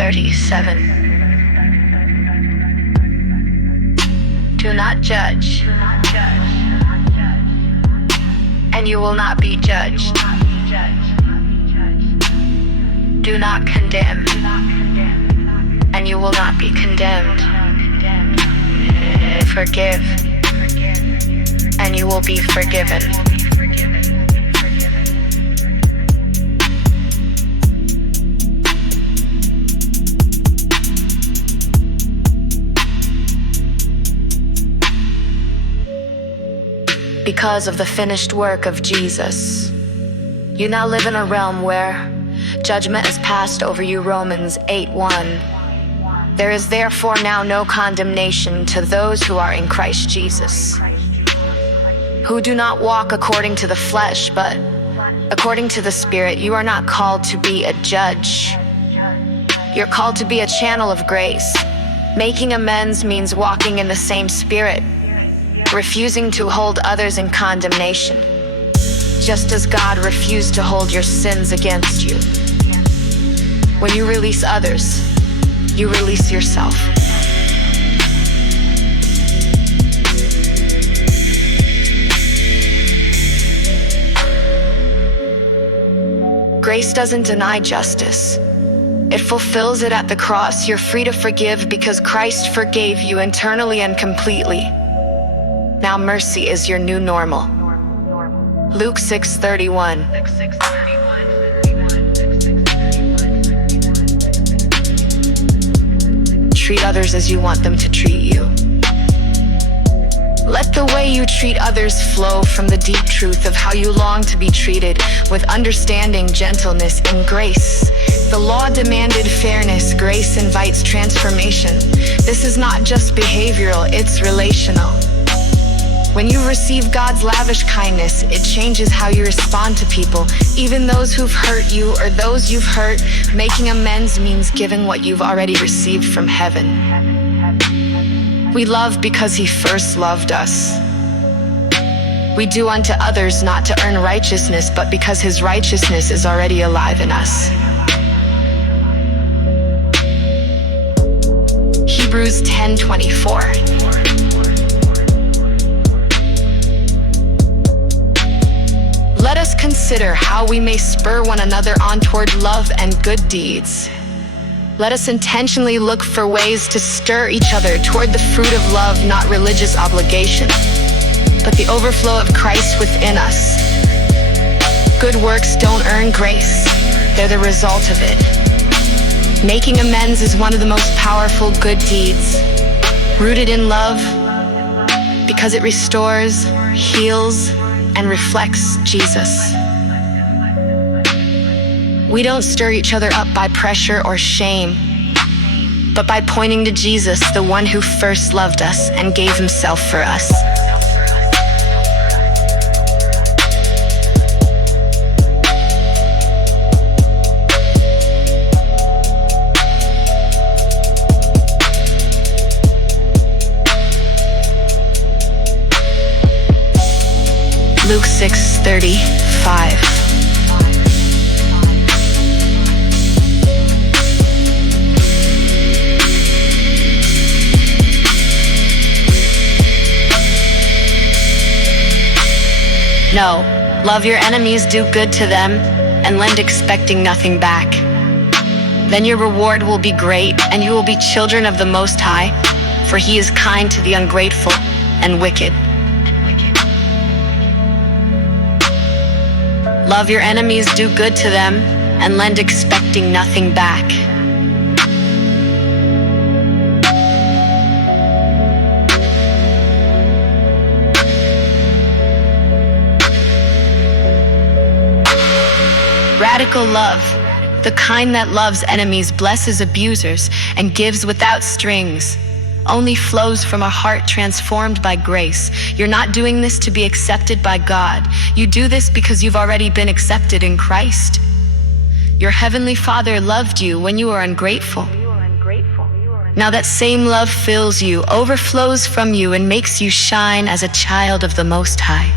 6:37. Do not judge, and you will not be judged. Do not condemn, and you will not be condemned. Forgive, and you will be forgiven. Because of the finished work of Jesus, you now live in a realm where judgment is passed over you. Romans 8:1. There is therefore now no condemnation to those who are in Christ Jesus, who do not walk according to the flesh, but according to the Spirit. You are not called to be a judge. You're called to be a channel of grace. Making amends means walking in the same Spirit, refusing to hold others in condemnation, just as God refused to hold your sins against you. When you release others, you release yourself. Grace doesn't deny justice. It fulfills it at the cross. You're free to forgive because Christ forgave you internally and completely. Now mercy is your new normal. Luke 6:31. Treat others as you want them to treat you. Let the way you treat others flow from the deep truth of how you long to be treated, with understanding, gentleness, and grace. The law demanded fairness. Grace invites transformation. This is not just behavioral, it's relational. When you receive God's lavish kindness, it changes how you respond to people, even those who've hurt you or those you've hurt. Making amends means giving what you've already received from heaven. We love because He first loved us. We do unto others not to earn righteousness, but because His righteousness is already alive in us. Hebrews 10:24. Let us consider how we may spur one another on toward love and good deeds. Let us intentionally look for ways to stir each other toward the fruit of love, not religious obligation, but the overflow of Christ within us. Good works don't earn grace, they're the result of it. Making amends is one of the most powerful good deeds, rooted in love, because it restores, heals, and reflects Jesus. We don't stir each other up by pressure or shame, but by pointing to Jesus, the one who first loved us and gave Himself for us. Luke 6:35. No, love your enemies, do good to them, and lend expecting nothing back. Then your reward will be great, and you will be children of the Most High, for He is kind to the ungrateful and wicked. Love your enemies, do good to them, and lend expecting nothing back. Radical love, the kind that loves enemies, blesses abusers, and gives without strings, only flows from a heart transformed by grace. You're not doing this to be accepted by God. You do this because you've already been accepted in Christ. Your Heavenly Father loved you when you were ungrateful. Now that same love fills you, overflows from you, and makes you shine as a child of the Most High.